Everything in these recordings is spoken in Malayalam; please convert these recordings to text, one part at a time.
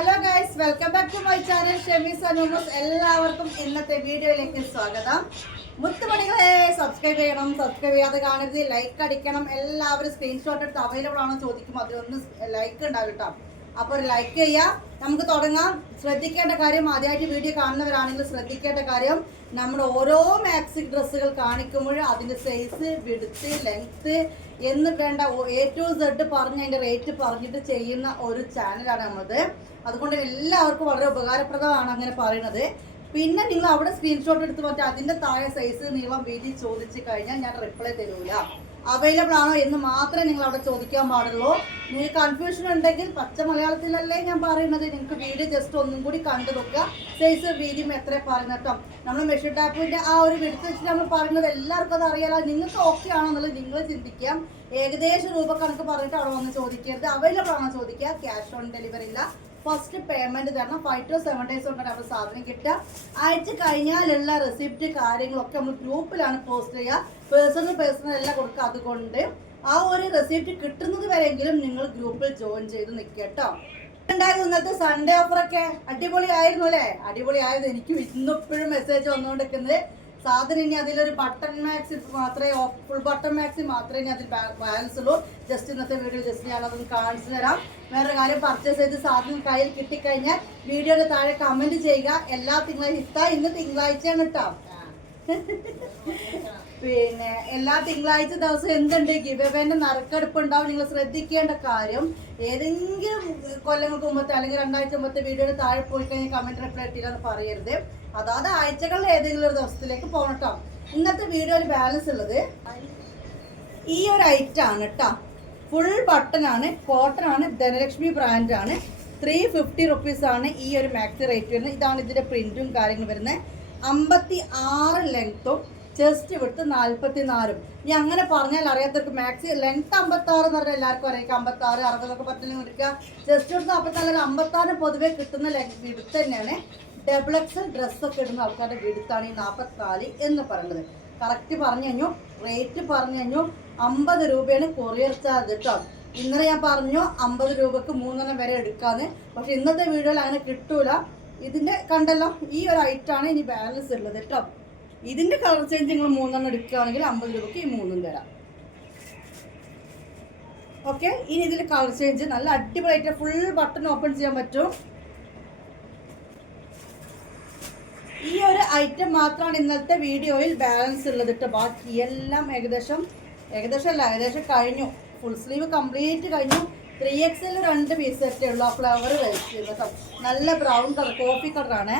Hello guys welcome back to my channel ഷെമീസ് അനൂമസ് എല്ലാവർക്കും ഇന്നത്തെ വീഡിയോയിലേക്ക് സ്വാഗതം. മുത്തുമണികളെ സബ്സ്ക്രൈബ് ചെയ്യണം സബ്സ്ക്രൈബ് ചെയ്യാതെ കാണരുത് ലൈക്ക് അടിക്കണം. എല്ലാവരും സ്ക്രീൻഷോട്ട് എടുത്ത് അവൈലബിൾ ആണോ ചോദിക്കും അതിലൊന്ന് ലൈക്ക് ഉണ്ടാവും കേട്ടോ അപ്പോൾ ഒരു ലൈക്ക് ചെയ്യുക നമുക്ക് തുടങ്ങാം. ശ്രദ്ധിക്കേണ്ട കാര്യം ആദ്യമായിട്ട് വീഡിയോ കാണുന്നവരാണെങ്കിൽ ശ്രദ്ധിക്കേണ്ട കാര്യം നമ്മൾ ഓരോ മാക്സി ഡ്രസ്സുകൾ കാണിക്കുമ്പോൾ അതിന്റെ സൈസ് വിടുത്ത് ലെങ്ത്ത് എന്ന് വേണ്ട എ ടു സെഡ് പറഞ്ഞ് അതിന്റെ റേറ്റ് പറഞ്ഞിട്ട് ചെയ്യുന്ന ഒരു ചാനലാണ് നമ്മളത്. അതുകൊണ്ട് എല്ലാവർക്കും വളരെ ഉപകാരപ്രദമാണ് അങ്ങനെ പറയുന്നത്. പിന്നെ നിങ്ങൾ അവിടെ സ്ക്രീൻഷോട്ട് എടുത്ത് മറ്റേ അതിന്റെ താഴെ സൈസ് നീളം വീതി ചോദിച്ചു കഴിഞ്ഞാൽ ഞാൻ റിപ്ലൈ തരൂല. അവൈലബിൾ ആണോ എന്ന് മാത്രമേ നിങ്ങൾ അവിടെ ചോദിക്കാൻ പാടുള്ളൂ. നിങ്ങൾക്ക് കൺഫ്യൂഷൻ ഉണ്ടെങ്കിൽ പച്ച മലയാളത്തിലല്ലേ ഞാൻ പറയുന്നത്. നിങ്ങൾക്ക് വീഡിയോ ജസ്റ്റ് ഒന്നും കൂടി കണ്ടു നോക്കുക. സൈസ് വീതിയും എത്ര പറയുന്നത് നമ്മൾ മെഷീൻ ടാപ്പിന്റെ ആ ഒരു വെടുത്ത് വെച്ചിട്ട് നമ്മൾ പറയുന്നത് എല്ലാവർക്കും അത് അറിയാലോ. നിങ്ങൾക്ക് ഓക്കെ ആണോ എന്നുള്ളത് നിങ്ങൾ ചിന്തിക്കാം. ഏകദേശം രൂപ കണക്ക് പറഞ്ഞിട്ട് അവിടെ വന്ന് ചോദിക്കരുത്. അവൈലബിൾ ആണോ ചോദിക്കുക. ക്യാഷ് ഓൺ ഡെലിവറി ഇല്ല. ഫസ്റ്റ് പേയ്മെന്റ് തരണം. ഫൈവ് ടു സെവൻ ഡേയ്സ് കൊണ്ട് നമ്മൾ സാധനം കിട്ടുക. അയച്ചു കഴിഞ്ഞാലുള്ള റെസിപ്റ്റ് കാര്യങ്ങളൊക്കെ നമ്മൾ ഗ്രൂപ്പിലാണ് പോസ്റ്റ് ചെയ്യുക. പേഴ്സണൽ പേഴ്സണൽ എല്ലാം കൊടുക്കുക. അതുകൊണ്ട് ആ ഒരു റെസിപ്റ്റ് കിട്ടുന്നത് വരെയെങ്കിലും നിങ്ങൾ ഗ്രൂപ്പിൽ ജോയിൻ ചെയ്ത് നിൽക്കുക കേട്ടോ. ഉണ്ടായിരുന്നു ഇന്നത്തെ സൺഡേ ഓഫറൊക്കെ അടിപൊളിയായിരുന്നു അല്ലേ? അടിപൊളിയായിരുന്നു. എനിക്ക് ഇന്നിപ്പോഴും മെസ്സേജ് വന്നുകൊണ്ടിരിക്കുന്നത്. സാധനം ഇനി അതിലൊരു ബട്ടൺ മാക്സി മാത്രമേ ഫുൾ ബട്ടൺ മാക്സി മാത്രമേ ഇനി അതിൽ ബാലൻസ് ഉള്ളൂ. ജസ്റ്റ് ഇന്നത്തെ വീഡിയോ ജസ്റ്റ് ഞാൻ അതൊന്ന് കാണിച്ചു തരാം. വേറെ കാര്യം പർച്ചേസ് ചെയ്ത് സാധനം കയ്യിൽ കിട്ടിക്കഴിഞ്ഞാൽ വീഡിയോയുടെ താഴെ കമന്റ് ചെയ്യുക. എല്ലാ തിങ്കളാഴ്ച ഇത്ത ഇന്ന് തിങ്കളാഴ്ചയാണ് കേട്ടോ പിന്നെ എല്ലാ തിങ്കളാഴ്ച ദിവസം എന്തുണ്ട്? ഗിബേബേന്റെ നറുക്കെടുപ്പ് ഉണ്ടാവും നിങ്ങൾ ശ്രദ്ധിക്കേണ്ട കാര്യം ഏതെങ്കിലും കൊല്ലങ്ങൾക്ക് മുമ്പത്തെ അല്ലെങ്കിൽ രണ്ടാഴ്ച മുമ്പത്തെ വീഡിയോയുടെ താഴെ പോയി കഴിഞ്ഞാൽ കമന്റ് റിപ്ലൈ ഇട്ടില്ലെന്ന് പറയരുത്. അതാത് ആഴ്ചകളിലെ ഏതെങ്കിലും ഒരു ദിവസത്തിലേക്ക് പോകണം കേട്ടോ ഇന്നത്തെ വീഡിയോയിൽ ബാലൻസ് ഉള്ളത്. ഈ ഒരു ഐറ്റം ആണ് കേട്ടോ ഫുൾ ബട്ടൺ ആണ് കോട്ടൺ ആണ് ധനലക്ഷ്മി ബ്രാൻഡ് ആണ്. ത്രീ ഫിഫ്റ്റി റുപ്പീസ് ആണ് ഈ ഒരു മാക്സി റേറ്റ് വരുന്നത്. ഇതാണ് ഇതിന്റെ പ്രിന്റും കാര്യങ്ങളും വരുന്നത്. അമ്പത്തി ആറ് ലെങ്ത്തും ചെസ്റ്റ് വിട്ട് നാൽപ്പത്തി നാലും ഇനി അങ്ങനെ പറഞ്ഞാൽ അറിയാത്തവർക്ക് മാക്സി ലെങ്ത് അമ്പത്തി ആറ് എന്ന് പറഞ്ഞാൽ എല്ലാവർക്കും അറിയാം. അമ്പത്തി ആറ് അറുപതൊക്കെ പറ്റുന്ന ചെസ്റ്റ് വിട്ട് നാൽപ്പത്തിനാല് അമ്പത്തി ആറ് പൊതുവേ കിട്ടുന്ന ലെങ്ത് വിടുത്ത് തന്നെയാണ്. ഡബിൾ എക്സൽ ഡ്രസ്സൊക്കെ ഇടുന്ന ആൾക്കാരുടെ വീടുത്താണ് ഈ നാൽപ്പത്തിനാല് എന്ന് പറയുന്നത്. കറക്റ്റ് പറഞ്ഞു കഴിഞ്ഞു. റേറ്റ് പറഞ്ഞു കഴിഞ്ഞു. അമ്പത് രൂപയാണ് കൊറിയർ ചാർജ് കേട്ടോ ഇന്നലെ ഞാൻ പറഞ്ഞു അമ്പത് രൂപക്ക് മൂന്നെണ്ണം വരെ എടുക്കാന്ന്. പക്ഷെ ഇന്നത്തെ വീഡിയോയിൽ അങ്ങനെ കിട്ടൂല. ഇതിന്റെ കണ്ടല്ലോ ഈ ഒരു ഐറ്റാണ് ഇനി ബാലൻസ് ഉള്ളത് കേട്ടോ ഇതിന്റെ കളർ ചേഞ്ച് നിങ്ങൾ മൂന്നെണ്ണം എടുക്കുകയാണെങ്കിൽ അമ്പത് രൂപക്ക് ഈ മൂന്നും തരാം. ഓക്കെ ഇനി ഇതിൽ കളർ ചേഞ്ച് നല്ല അടിപൊളിയായിട്ട് ഫുൾ ബട്ടൺ ഓപ്പൺ ചെയ്യാൻ പറ്റും. ഈ ഒരു ഐറ്റം മാത്രമാണ് ഇന്നത്തെ വീഡിയോയിൽ ബാലൻസ് ഉള്ളത് കേട്ടോ ബാക്കി എല്ലാം ഏകദേശം ഏകദേശം അല്ല ഏകദേശം കഴിഞ്ഞു. ഫുൾ സ്ലീവ് കംപ്ലീറ്റ് കഴിഞ്ഞു. ത്രീ എക്സിൽ രണ്ട് പീസ് സെറ്റേ ഉള്ളൂ. ആ ഫ്ലവർ കേട്ടോ നല്ല ബ്രൗൺ കളർ കോഫി കളറാണ്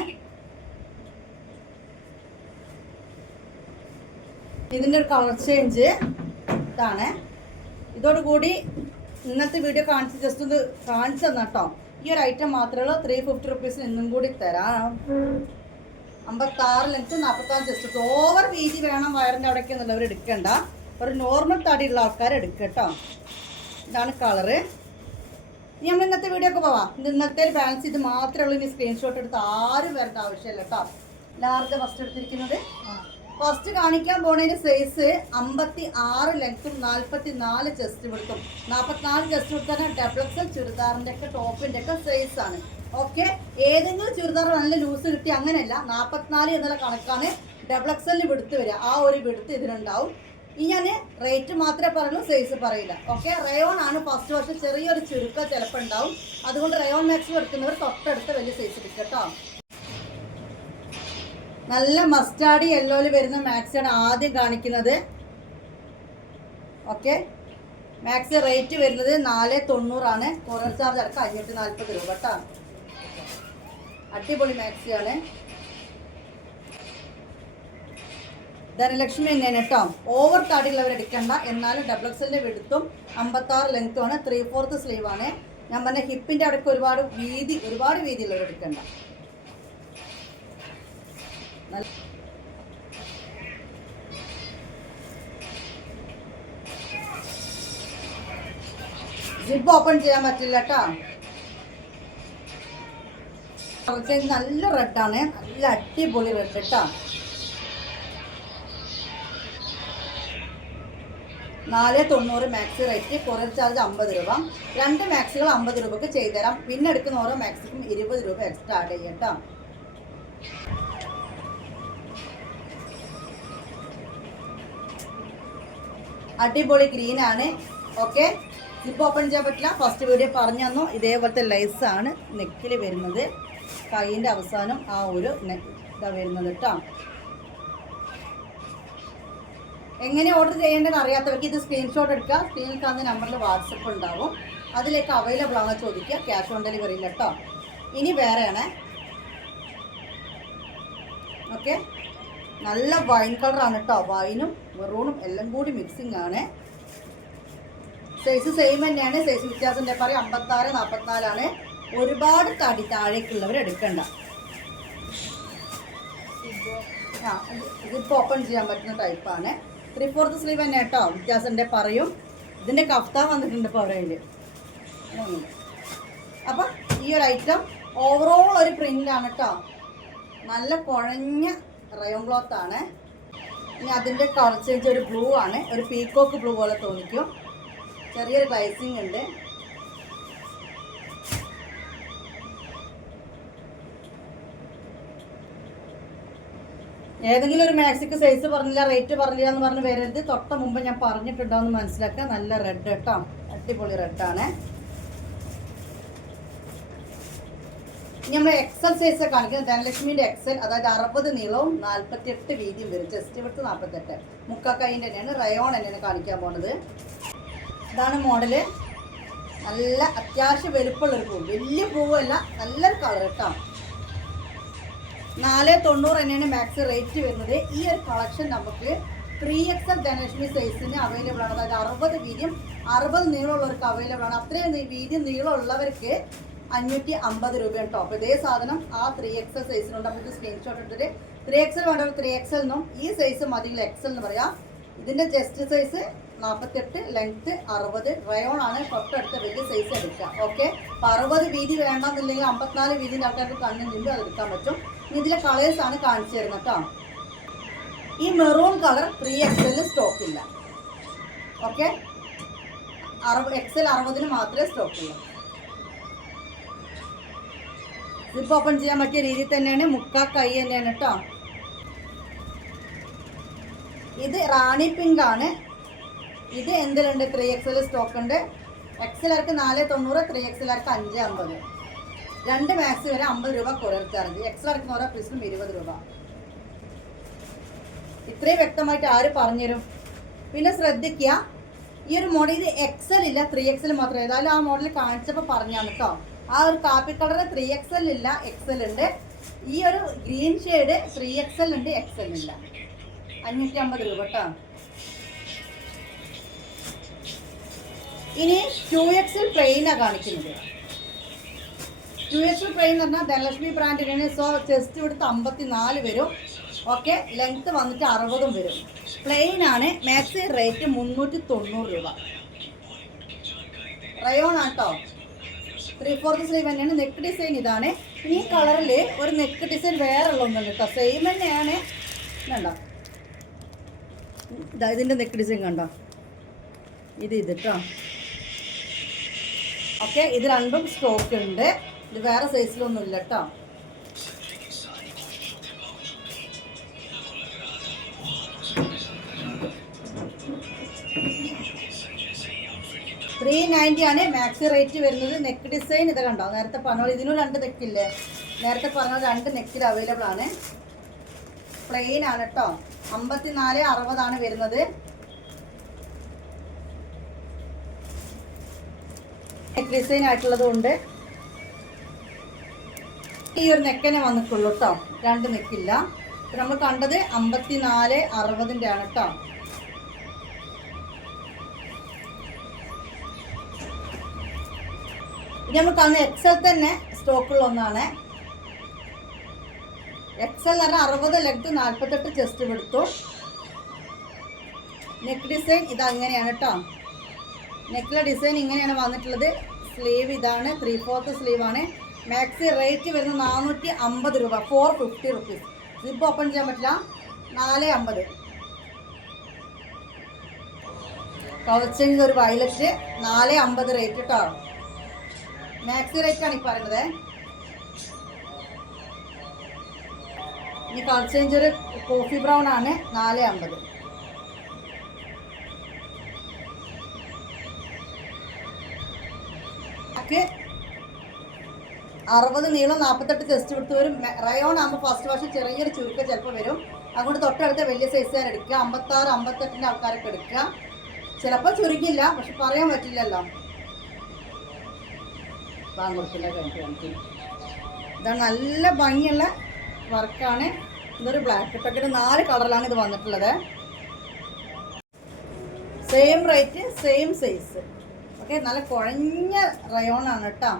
ഇതിന്റെ ഒരു കളർ ചേഞ്ച് ഇതാണ്. ഇതോടുകൂടി ഇന്നത്തെ വീഡിയോ കാണിച്ച് ജസ്റ്റ് ഒന്ന് കാണിച്ചു തന്നെ കേട്ടോ ഈ ഒരു ഐറ്റം മാത്രമേ ഉള്ളൂ. ത്രീ ഫിഫ്റ്റി റുപ്പീസിന് ഇന്നും കൂടി തരാം. അമ്പത്താറ് ലെങ്ത്ത് നാൽപ്പത്താറ് ജസ്റ്റ് ഓവർ വീതി വേണം വയറിന്റെ അവിടേക്ക് എന്നുള്ളവർ എടുക്കണ്ട. ഒരു നോർമൽ തടിയുള്ള ആൾക്കാർ എടുക്കുക കേട്ടോ ഇതാണ് കളറ് ഇനി നമ്മൾ ഇന്നത്തെ വീഡിയോ ഒക്കെ പോവാം. ഇന്നത്തെ ബാലൻസ് ഇത് മാത്രമേ ഉള്ളൂ. ഇനി സ്ക്രീൻഷോട്ട് എടുത്ത് ആരും വരേണ്ട ആവശ്യമില്ല കേട്ടോ ലാർജ് ഫസ്റ്റ് എടുത്തിരിക്കുന്നത്. ഫസ്റ്റ് കാണിക്കാൻ പോണതിന്റെ സൈസ് അമ്പത്തി ആറ് ലെങ്ത്തും നാൽപ്പത്തി നാല് ചെസ്റ്റ് വിടുത്തും നാൽപ്പത്തിനാല് ചെസ്റ്റ് വിടുത്താൻ ഡബിൾ എക്സൽ ചുരിദാറിന്റെ ഒക്കെ ടോപ്പിന്റെ ഒക്കെ സൈസ് ആണ്. ഓക്കെ? ഏതെങ്കിലും ചുരിദാർ നല്ല ലൂസ് കിട്ടി അങ്ങനെയല്ല. നാൽപ്പത്തിനാല് എന്നുള്ള കണക്കാണ് ഡബിൾ എക്സലിന് വിടുത്ത് വരിക. ആ ഒരു വിടുത്ത് ഇതിനുണ്ടാവും. ഇനി ഞാൻ റേറ്റ് മാത്രമേ പറയുള്ളൂ സൈസ് പറയില്ല. ഓക്കെ? റയോൺ ആണ് ഫസ്റ്റ് വർഷം ചെറിയൊരു ചുരുക്കം ചിലപ്പോൾ ഉണ്ടാവും. അതുകൊണ്ട് റയോൺ മാക്സ് എടുക്കുന്നവർ തൊട്ടടുത്ത് വലിയ സൈസ് എടുക്കുക കേട്ടോ. നല്ല മസ്റ്റാർഡ് യെല്ലോയിൽ വരുന്ന മാക്സിയാണ് ആദ്യം കാണിക്കുന്നത്. ഓക്കെ? മാക്സ് റേറ്റ് വരുന്നത് നാല് തൊണ്ണൂറാണ്. കൊറിയർ ചാർജ് അടക്കം അഞ്ഞൂറ്റി നാൽപ്പത് രൂപ കേട്ടോ. അടിപൊളി ധനലക്ഷ്മി തന്നെയാണ് കേട്ടോ. ഓവർ താടിയുള്ളവർ എടുക്കണ്ട എന്നാലും ഡബിൾ എക്സലിന്റെ വെടുത്തും അമ്പത്താറ് ലെങ്ത്തുമാണ് ത്രീ ഫോർത്ത് സ്ലീവ് ആണ്. ഞാൻ പറഞ്ഞ ഹിപ്പിന്റെ അടക്കം ഒരുപാട് വീതി ഒരുപാട് വീതിയുള്ളവർ എടുക്കണ്ട ജിബ് ഓപ്പൺ ചെയ്യാൻ പറ്റില്ല കേട്ടോ. കുറച്ച് നല്ല റെഡാണ് നല്ല അടിപൊളി റെഡ് കേട്ടോ നാല് തൊണ്ണൂറ് മാക്സി റേറ്റ് കൊറിയർ ചാർജ് അമ്പത് രൂപ. രണ്ട് മാക്സികൾ അമ്പത് രൂപക്ക് ചെയ്തുതരാം. പിന്നെ എടുക്കുന്ന ഓരോ മാക്സിക്കും ഇരുപത് രൂപ എക്സ്ട്രാ ആഡ് ചെയ്യാം കേട്ടോ അടിപൊളി ഗ്രീൻ ആണ്. ഓക്കെ? ഇപ്പോൾ ഓപ്പൺ ചെയ്യാൻ പറ്റില്ല. ഫസ്റ്റ് വീഡിയോ പറഞ്ഞു തന്നു. ഇതേപോലത്തെ ലൈസാണ് നെക്കിൽ വരുന്നത്. കൈയിന്റെ അവസാനം ആ ഒരു ഇതാ വരുന്നത് കേട്ടോ എങ്ങനെ ഓർഡർ ചെയ്യേണ്ടതെന്ന് അറിയാത്തവർക്ക് ഇത് സ്ക്രീൻഷോട്ട് എടുക്കുക. സ്ക്രീനിൽ കാണുന്ന നമ്പറിൽ വാട്സപ്പ് ഉണ്ടാവും. അതിലേക്ക് അവൈലബിൾ ആണോ ചോദിക്കുക. ക്യാഷ് ഓൺ ഡെലിവറി കേട്ടോ ഇനി വേറെയാണ്. ഓക്കെ നല്ല വൈൻ കളറാണ് കേട്ടോ വൈനും മെറൂണും എല്ലാം കൂടി മിക്സിംഗ് ആണ്. സൈസ് സെയിം തന്നെയാണ്. സൈസ് വ്യത്യാസം പറയും അമ്പത്താറ് നാൽപ്പത്തിനാലാണ് ഒരുപാട് തടി താഴേക്കുള്ളവർ എടുക്കണ്ട. ആ ഇതിപ്പോൾ ഓപ്പൺ ചെയ്യാൻ പറ്റുന്ന ടൈപ്പാണ് ത്രീ ഫോർത്ത് സ്ലീവ് തന്നെ കേട്ടോ വ്യത്യാസം പറയും. ഇതിന്റെ കഫ്ത വന്നിട്ടുണ്ട് അവിടെ അപ്പം ഈ ഒരു ഐറ്റം ഓവറോൾ ഒരു പ്രിന്റാണ് കേട്ടോ. നല്ല കുഴഞ്ഞ റയോൺ ക്ലോത്ത് ആണ്. ഇനി അതിന്റെ കളർ ചേഞ്ച് ഒരു ബ്ലൂ ആണ്. ഒരു പീക്കോക്ക് ബ്ലൂ പോലെ തോന്നിക്കും. ചെറിയൊരു ഗ്ലൈസിങ് ഉണ്ട്. ഏതെങ്കിലും ഒരു മാക്സിക്ക് സൈസ് പറഞ്ഞില്ല റേറ്റ് പറഞ്ഞില്ല എന്ന് പറഞ്ഞ് വരരുത്. തൊട്ട മുമ്പ് ഞാൻ പറഞ്ഞിട്ടുണ്ടാവുമെന്ന് മനസ്സിലാക്കുക. നല്ല റെഡ് കേട്ടോ അടിപൊളി റെഡാണ് നമ്മൾ എക്സൽ സൈസ് കാണിക്കുന്നത് ധനലക്ഷ്മിന്റെ എക്സൽ അതായത് അറുപത് നീളവും നാൽപ്പത്തിയെട്ട് വീതിയും വരും. ജസ്റ്റ് വിട്ട് നാൽപ്പത്തെട്ട് മുക്കക്കൈന്റെ തന്നെയാണ്. റയോൺ തന്നെയാണ് കാണിക്കാൻ പോണത്. ഇതാണ് മോഡൽ നല്ല അത്യാവശ്യം വലുപ്പമുള്ളൊരു പൂവ്. വലിയ പൂവല്ല നല്ലൊരു കളർ കേട്ടോ നാല് തൊണ്ണൂറ് തന്നെയാണ് മാക്സ് റേറ്റ് വരുന്നത് ഈ ഒരു കളക്ഷൻ നമുക്ക് ത്രീ എക്സൽ ധനലക്ഷ്മി സൈസിന് അവൈലബിൾ ആണ്. അതായത് അറുപത് വീതിയും അറുപത് നീളമുള്ളവർക്ക് അവൈലബിൾ ആണ്. അത്രയും വീതിയും നീളമുള്ളവർക്ക് അഞ്ഞൂറ്റി അമ്പത് രൂപയാണ് ടോപ്പ് ഇതേ സാധനം ആ ത്രീ എക്സൽ സൈസിനുണ്ട് നമുക്ക് സ്ക്രീൻഷോട്ട് ഇട്ടിട്ട് ത്രീ എക്സൽ വേണ്ടവർ ത്രീ എക്സൽ എന്നും ഈ സൈസ് മതിയെങ്കിൽ എക്സൽ എന്ന് പറയാം. ഇതിന്റെ ജസ്റ്റ് സൈസ് നാൽപ്പത്തെട്ട് ലെങ്ത്ത് അറുപത് റയോൺ ആണ്. തൊട്ടടുത്ത വലിയ സൈസ് എടുക്കുക. ഓക്കെ അപ്പോൾ അറുപത് വീതി വേണമെന്നില്ലെങ്കിൽ അമ്പത്തിനാല് വീതിന്റെ ആൾക്കാർക്ക് കണ്ണിൽ നിന്ന് അത് എടുക്കാൻ പറ്റും. ഇതിലെ കളേഴ്സ് ആണ് കാണിച്ചു തരുന്നത് കേട്ടോ ഈ മെറൂൺ കളർ ത്രീ എക്സലിന് സ്റ്റോക്ക് ഇല്ല. ഓക്കെ അറുപത് എക്സൽ അറുപതിന് മാത്രമേ സ്റ്റോക്ക് ഉള്ളൂ. സിപ്പ് ഓപ്പൺ ചെയ്യാൻ പറ്റിയ രീതിയിൽ തന്നെയാണ് മുക്കാ കൈ തന്നെയാണ് കേട്ടോ ഇത് റാണി പിങ്ക് ആണ്. ഇത് എന്തിലുണ്ട്? ത്രീ എക്സൽ സ്റ്റോക്ക് ഉണ്ട്. എക്സലർക്ക് നാല് തൊണ്ണൂറ് ത്രീ എക്സലാർക്ക് അഞ്ച് അമ്പത്. രണ്ട് മാക്സ് വരെ അമ്പത് രൂപ കൊറിയർ ചാർജ് എക്സൽ അടക്കുന്ന ഓരോ പീസിനും ഇരുപത് രൂപ. ഇത്രയും വ്യക്തമായിട്ട് ആര് പറഞ്ഞുതരും? പിന്നെ ശ്രദ്ധിക്കുക ഈ ഒരു മോഡൽ ഇത് എക്സൽ ഇല്ല ത്രീ എക്സൽ മാത്രമേ. ഏതായാലും ആ മോഡൽ കാണിച്ചപ്പോൾ പറഞ്ഞാണ് കേട്ടോ ആ ഒരു കാപ്പി കളർ ത്രീ എക്സൽ ഇല്ല എക്സൽ ഉണ്ട്. ഈ ഒരു ഗ്രീൻ ഷെയ്ഡ് ത്രീ എക്സൽ ഉണ്ട് എക്സൽ ഇല്ല. അഞ്ഞൂറ്റി അമ്പത് രൂപ കേട്ടോ ഇനി ടു എക്സൽ പ്ലെയിനാണ് കാണിക്കുന്നത്. എക്സൽ പ്ലെയിൻ എന്ന് പറഞ്ഞാൽ ധനലക്ഷ്മി ബ്രാൻഡിനാണ് സോ ചെസ്റ്റ് ഇവിടുത്തെ അമ്പത്തി നാല് വരും. ഓക്കെ ലെങ്ത്ത് വന്നിട്ട് അറുപതും വരും. പ്ലെയിൻ ആണ് മാക്സിമം റേറ്റ് മുന്നൂറ്റി തൊണ്ണൂറ് രൂപ. റയോൺ ആട്ടോ? ത്രീ ഫോർത്ത് സ്ലീവ് തന്നെയാണ് നെക്ക് ഡിസൈൻ ഇതാണ്. ഈ കളറിൽ ഒരു നെക്ക് ഡിസൈൻ വേറെ ഉള്ളതൊന്നുണ്ട് കേട്ടോ. സെയിം തന്നെയാണ്. കണ്ടോ ഇതാ ഇതിന്റെ നെക്ക് ഡിസൈൻ കണ്ടോ? ഇത് ഇത് കേട്ടോ ഓക്കെ ഇത് രണ്ടും സ്റ്റോക്ക് ഉണ്ട്. ഇത് വേറെ സൈസിലൊന്നും ഇല്ല കേട്ടോ ത്രീ നയന്റി ആണ് മാക്സി റേറ്റ് വരുന്നത്. നെക്ക് ഡിസൈൻ ഇത് കണ്ടോ? നേരത്തെ പറഞ്ഞോളൂ ഇതിനും രണ്ട് നെക്കില്ലേ നേരത്തെ പറഞ്ഞ രണ്ട് നെക്കിൽ അവൈലബിൾ ആണ്. പ്ലെയിൻ ആണ് കേട്ടോ അമ്പത്തിനാല് അറുപതാണ് വരുന്നത്. നെക്ക് ഡിസൈൻ ആയിട്ടുള്ളതും ഉണ്ട്. ഈ ഒരു നെക്കനെ വന്നിട്ടുള്ളൂ കേട്ടോ രണ്ട് നെക്കില്ല. നമ്മൾ കണ്ടത് അമ്പത്തിനാല് അറുപതിന്റെ ആണ് കേട്ടോ ഇനി നമ്മൾ കാണുന്ന എക്സൽ തന്നെ സ്റ്റോക്കുള്ള ഒന്നാണ്. എക്സൽ എന്ന് പറഞ്ഞാൽ അറുപത് ലെഗ് നാൽപ്പത്തെട്ട് ചെസ്റ്റ് എടുത്തു. നെക്ക് ഡിസൈൻ ഇത് അങ്ങനെയാണ് കേട്ടോ നെക്കിലെ ഡിസൈൻ ഇങ്ങനെയാണ് വന്നിട്ടുള്ളത്. സ്ലീവ് ഇതാണ് ത്രീ ഫോർത്ത് സ്ലീവ് ആണ്. മാക്സി റേറ്റ് വരുന്നത് നാനൂറ്റി അമ്പത് രൂപ. Four fifty rupees zip open ചെയ്യാൻ പറ്റില്ല. നാല് അമ്പത്. കവച്ചെങ്കിൽ ഒരു വയലറ്റ് നാല് അമ്പത് റേറ്റ് കേട്ടോ മാക്സി റേറ്റ് ആണ് ഈ പറയുന്നത്. ഇനി കളർ ഒരു കോഫി ബ്രൗൺ ആണ് നാല് അമ്പത്. അറുപത് നീളം നാൽപ്പത്തെട്ട് ചെസ്റ്റ് എടുത്ത് വരും. റയോൺ ആകുമ്പോൾ ഫസ്റ്റ് വാഷ് ചെറിയൊരു ചുരുക്കം ചിലപ്പോൾ വരും. അതുകൊണ്ട് തൊട്ടടുത്ത വലിയ സൈസുകാർ എടുക്കുക. അമ്പത്താറ് അമ്പത്തെട്ടിന്റെ ആൾക്കാരൊക്കെ എടുക്കുക. ചിലപ്പോൾ ചുരുക്കില്ല പക്ഷെ പറയാൻ പറ്റില്ലല്ലോ. ഇതാ ഇതാണ് നല്ല ഭംഗിയുള്ള വർക്കാണ് ഇതൊരു ബ്ലാക്ക് ഇട്ടൊക്കെ നാല് കളറിലാണ് ഇത് വന്നിട്ടുള്ളത്. Same rate same size okay നല്ല കുഴഞ്ഞ റയോണാണ് കേട്ടോ.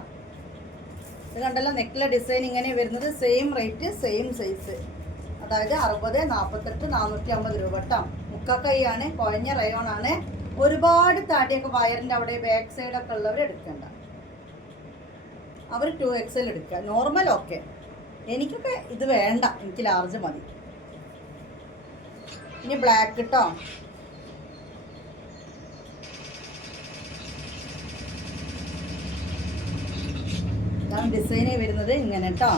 ഇത് കണ്ടല്ലോ നെക്കിലെ ഡിസൈൻ ഇങ്ങനെ വരുന്നത്. സെയിം റേറ്റ് സെയിം സൈസ് അതായത് അറുപത് നാൽപ്പത്തെട്ട് നാനൂറ്റി അമ്പത് രൂപ കേട്ടോ മുക്കക്കൈയാണ് കുഴഞ്ഞ റയോൺ ആണ്. ഒരുപാട് താടിയൊക്കെ വയറിന്റെ അവിടെ ബാക്ക് സൈഡൊക്കെ ഉള്ളവർ എടുക്കണ്ട. അവർ ടു എക്സൽ എടുക്കുക. നോർമൽ ഓക്കെ എനിക്കൊക്കെ ഇത് വേണ്ട. എനിക്ക് ലാർജ് മതി. ഇനി ബ്ലാക്ക് കേട്ടോ ഇതാണ് ഡിസൈന് വരുന്നത് ഇങ്ങനെ കേട്ടോ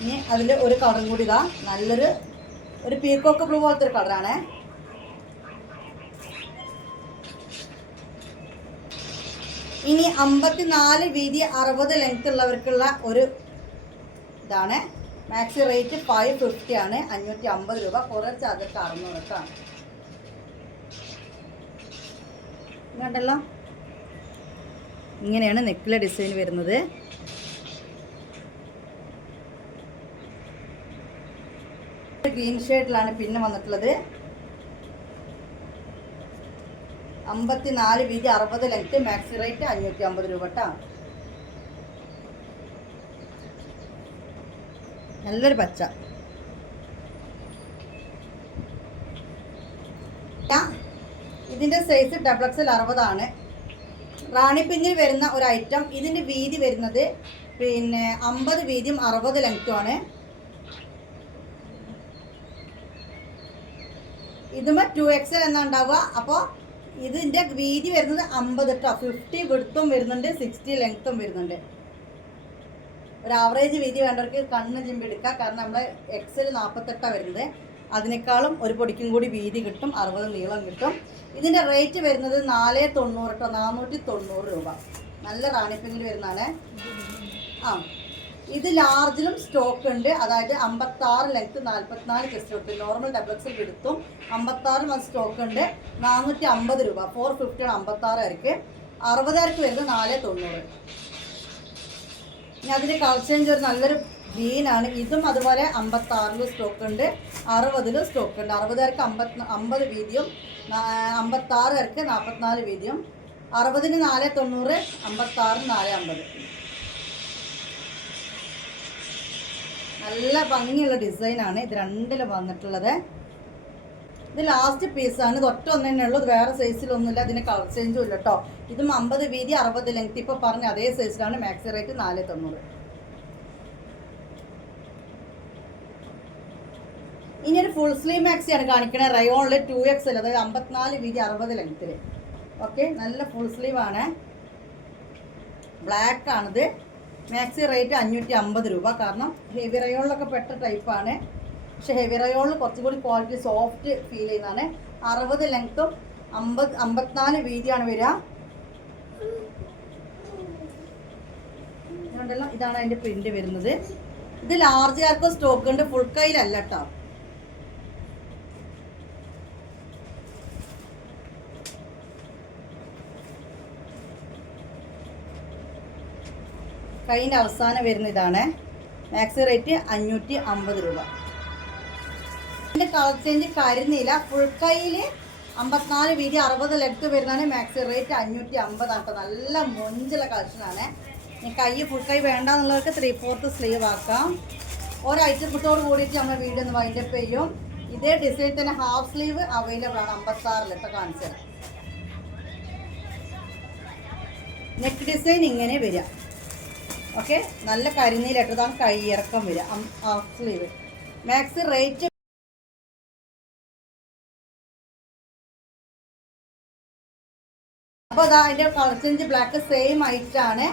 ഇനി അതിൽ ഒരു കളറും കൂടി ഇതാ. നല്ലൊരു ഒരു പീക്കോക്ക് ബ്ലൂ പോലത്തെ ഒരു കളറാണേ ഇനി അമ്പത്തിനാല് വീതി അറുപത് ലെങ്ത് ഉള്ളവർക്കുള്ള ഒരു ഇതാണ്. മാക്സി റേറ്റ് ഫൈവ് ഫിഫ്റ്റി ആണ്. അഞ്ഞൂറ്റി അമ്പത് രൂപ. കുറച്ച് ചാർജൊക്കെ അറുന്നൂറ് കേട്ടോ കണ്ടല്ലോ? ഇങ്ങനെയാണ് നെക്കിലെ ഡിസൈൻ വരുന്നത്. ഗ്രീൻ ഷെയ്ഡിലാണ് പിന്നെ വന്നിട്ടുള്ളത്. അമ്പത്തിനാല് വീതി അറുപത് ലെങ്ത് മാക്സി റേറ്റ് അഞ്ഞൂറ്റി അമ്പത് രൂപ കേട്ടോ നല്ലൊരു പച്ച. ഇതിന്റെ സൈസ് ഡബിൾ എക്സൽ അറുപതാണ്. റാണി പിന്നിൽ വരുന്ന ഒരു ഐറ്റം ഇതിന്റെ വീതി വരുന്നത് പിന്നെ അമ്പത് വീതിയും അറുപത് ലെങ്ത്തുമാണ് ഇതുമ ടു എക്സൽ എന്നാണ് ഉണ്ടാവുക. അപ്പോൾ ഇതിന്റെ വീതി വരുന്നത് അമ്പത് കേട്ടോ ഫിഫ്റ്റി വിടുത്തും വരുന്നുണ്ട് സിക്സ്റ്റി ലെങ്ത്തും വരുന്നുണ്ട്. ഒരു ആവറേജ് വീതി വേണ്ടവർക്ക് കണ്ണ് ചിമ്പി എടുക്കാം. കാരണം നമ്മൾ എക്സൽ നാൽപ്പത്തെട്ടാണ് വരുന്നത്. അതിനേക്കാളും ഒരു പൊടിക്കും കൂടി വീതി കിട്ടും അറുപത് നീളം കിട്ടും. ഇതിന്റെ റേറ്റ് വരുന്നത് നാല് തൊണ്ണൂറ് കേട്ടോ നാനൂറ്റി തൊണ്ണൂറ് രൂപ. നല്ല റാണിപ്പിങ്ങിൽ വരുന്നതാണ്. ആ ഇത് ലാർജിലും സ്റ്റോക്ക് ഉണ്ട്. അതായത് അമ്പത്താറ് ലെങ്ത് നാൽപ്പത്തിനാല് ചെസ്റ്റ് ഉണ്ട് നോർമൽ ഡബ്ലക്സിൽ എടുത്തും അമ്പത്താറും അത് സ്റ്റോക്ക് ഉണ്ട്. നാനൂറ്റി അമ്പത് രൂപ. ഫോർ ഫിഫ്റ്റി ഫിഫ്റ്റിയാണ് അമ്പത്താറായിരിക്ക് അറുപതായിരത്തി വരുന്നത് നാല് തൊണ്ണൂറ്. ഇനി അതിന്റെ കളർ ചേഞ്ച് ഒരു നല്ലൊരു ഗ്രീനാണ് ഇതും അതുപോലെ അമ്പത്താറിലും സ്റ്റോക്ക് ഉണ്ട്. അറുപതിലും സ്റ്റോക്ക് ഉണ്ട്. അറുപത് അമ്പത്തി അമ്പത് വീതിയും അമ്പത്താറുകാർക്ക് നാൽപ്പത്തിനാല് വീതിയും അറുപതിന് നാല് തൊണ്ണൂറ് അമ്പത്താറിന് നാല് അമ്പത്. നല്ല ഭംഗിയുള്ള ഡിസൈനാണ് ഇത് രണ്ടിൽ വന്നിട്ടുള്ളത്. ഇത് ലാസ്റ്റ് പീസാണ് ഇത് ഒറ്റ ഒന്ന് തന്നെ ഉള്ളൂ. ഇത് വേറെ സൈസിലൊന്നുമില്ല ഇതിന് കളർ ചേഞ്ചും ഇല്ല കേട്ടോ ഇതും അമ്പത് വീതി അറുപത് ലെങ്ത് ഇപ്പോൾ പറഞ്ഞ അതേ സൈസിലാണ് മാക്സി റേറ്റ് നാല് തൊണ്ണൂറ്. ഇനി ഒരു ഫുൾ സ്ലീവ് മാക്സിയാണ് കാണിക്കുന്നത് റയോണിൽ ടു എക്സ് അതായത് അമ്പത്തിനാല് വീതി അറുപത് ലെങ്ത്തിൽ ഓക്കെ നല്ല ഫുൾ സ്ലീവ് ആണ്. ബ്ലാക്ക് ആണിത്. മാക്സി റേറ്റ് അഞ്ഞൂറ്റി അമ്പത് രൂപ. കാരണം ഹെവി റയോണിലൊക്കെ പെട്ട ടൈപ്പാണ് പക്ഷെ ഹെവി റയോണിൽ കുറച്ചും കൂടി ക്വാളിറ്റി സോഫ്റ്റ് ഫീൽ ചെയ്യുന്നതാണ്. അറുപത് ലെങ്ത്തും അമ്പത് അമ്പത്തിനാല് വീതിയാണ് വരിക. ഇതാണ് അതിന്റെ പ്രിന്റ് വരുന്നത്. ഇത് ലാർജ് ആർക്കും സ്റ്റോക്ക് ഉണ്ട്. ഫുൾ കൈയിലല്ല കേട്ടോ കൈന്റെ അവസാനം വരുന്ന ഇതാണ്. മാക്സി റേറ്റ് അഞ്ഞൂറ്റി അമ്പത് രൂപ. ഇതിന്റെ കളർ ചേഞ്ച് കരുന്നില്ല ഫുൾ കൈയിൽ അമ്പത്തിനാല് വീതി അറുപത് ലെഗ് വരുന്നതാണ്. മാക്സി റേറ്റ് അഞ്ഞൂറ്റി അമ്പതാണ് കേട്ടോ നല്ല മൊഞ്ചുള്ള കളക്ഷനാണ് ഇനി കൈ ഫുൾ കൈ വേണ്ടെന്നുള്ളവർക്ക് ത്രീ ഫോർത്ത് സ്ലീവ് ആക്കാം. ഒരാഴ്ച കുട്ടോട് കൂടിയിട്ട് നമ്മൾ വീഡിയോ ഒന്ന് വൈൻഡപ്പ് ചെയ്യും. ഇതേ ഡിസൈൻ തന്നെ ഹാഫ് സ്ലീവ് അവൈലബിൾ ആണ്. അമ്പത്താറിൽ ഇപ്പോൾ കാണിച്ചത്. നെക്ക് ഡിസൈൻ ഇങ്ങനെ വരിക. ഓക്കെ നല്ല കരിനീലിട്ടതാണ് കൈയിറക്കം വരിക. ഹാഫ് സ്ലീവ് മാക്സി റേറ്റ് അപ്പൊ അതാ അതിന്റെ കളർ ബ്ലാക്ക് സെയിം ആണ്.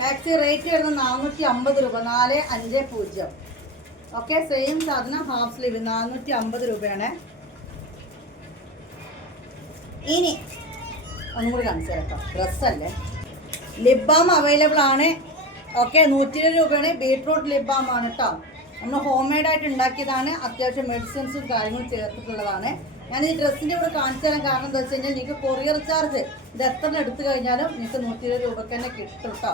മാക്സി റേറ്റ് വരുന്നത് നാനൂറ്റി അമ്പത് രൂപ. നാല് അഞ്ച് പൂജ്യം. ഓക്കെ സെയിം സാധനം ഹാഫ് സ്ലീവ് നാനൂറ്റി അമ്പത് രൂപയാണ്. ഇനി ഒന്നും കൂടി കാണിച്ചു ഡ്രസ്സല്ലേ ലിബാം അവൈലബിൾ ആണ്. ഓക്കെ നൂറ്റി ഇരുപത് രൂപയാണ്. ബീട്രൂട്ട് ലിപ് ബാം ആണ് കേട്ടോ നമ്മൾ ഹോം മെയ്ഡ് ആയിട്ട് ഉണ്ടാക്കിയതാണ്. അത്യാവശ്യം മെഡിസിൻസും കാര്യങ്ങളും ചേർത്തിട്ടുള്ളതാണ്. ഞാൻ ഈ ഡ്രസ്സിന്റെ കൂടെ കാണിച്ചു തരാൻ കാരണം എന്താ വെച്ച് കഴിഞ്ഞാൽ നിങ്ങൾക്ക് കൊറിയർ ചാർജ് ഇത് എത്ര എടുത്തു കഴിഞ്ഞാലും നിങ്ങൾക്ക് നൂറ്റി ഇരുപത് രൂപയ്ക്ക് തന്നെ കിട്ടും കേട്ടോ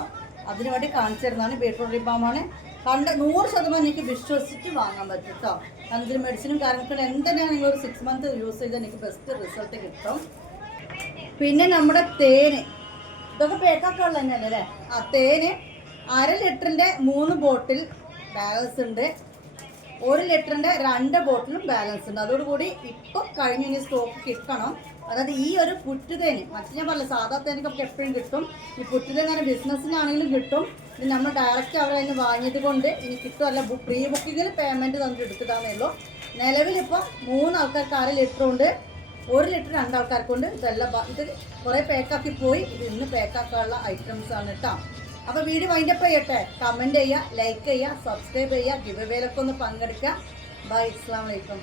അതിനു വേണ്ടി കാണിച്ചു തരുന്നതാണ് ബീട്രൂട്ട് ലിപ് ബാമാണ് കണ്ട് നൂറ് ശതമാനം നിങ്ങൾക്ക് വിശ്വസിച്ച് വാങ്ങാൻ പറ്റും കേട്ടോ കാരണം ഇതിൽ മെഡിസിനും കാര്യങ്ങളും എന്തെങ്കിലും നിങ്ങൾ ഒരു സിക്സ് മന്ത് യൂസ് ചെയ്താൽ എനിക്ക് ബെസ്റ്റ് റിസൾട്ട് കിട്ടും. പിന്നെ നമ്മുടെ തേന്. ഇതൊക്കെ പേക്കൊക്കെ തന്നെയല്ലേ ആ തേന് അര ലിറ്ററിന്റെ മൂന്ന് ബോട്ടിൽ ബാലൻസ് ഉണ്ട്. ഒരു ലിറ്ററിന്റെ രണ്ട് ബോട്ടിലും ബാലൻസ് ഉണ്ട്. അതോടുകൂടി ഇപ്പൊ കഴിഞ്ഞ സ്റ്റോക്ക് കിട്ടണം. അതായത് ഈ ഒരു പുറ്റുതേന് മറ്റു ഞാൻ പറഞ്ഞില്ല സാധാ തേനൊക്കെ എപ്പോഴും കിട്ടും. ഈ പുറ്റുതേന് പറഞ്ഞ ബിസിനസ്സിനാണെങ്കിലും കിട്ടും. ഇത് നമ്മൾ ഡയറക്റ്റ് അവരെ അതിന് വാങ്ങിയത് കൊണ്ട് ഇനി കിട്ടുമല്ല പ്രീ ബുക്കിങ്ങിൽ പേയ്മെന്റ് തന്നിട്ട് എടുത്തിട്ടാണേ ഉള്ളൂ. നിലവിലിപ്പോൾ മൂന്ന് ആൾക്കാർക്ക് അര ലിറ്റർ ഉണ്ട്. ഒരു ലിറ്റർ രണ്ടാൾക്കാർക്കുണ്ട് ഇതെല്ലാം ഇത് കുറേ പാക്കാക്കി പോയി. ഇത് ഇന്ന് പാക്കാക്കാനുള്ള ആണ് കേട്ടോ അപ്പോൾ വീഡിയോ വൈൻഡപ്പ് ചെയ്യട്ടെ. കമന്റ് ചെയ്യുക ലൈക്ക് ചെയ്യുക സബ്സ്ക്രൈബ് ചെയ്യുക ഗിവ് വേലൊക്കെ ഒന്ന് പങ്കെടുക്കുക. ബൈ ഇസ്ലാം വലൈക്കും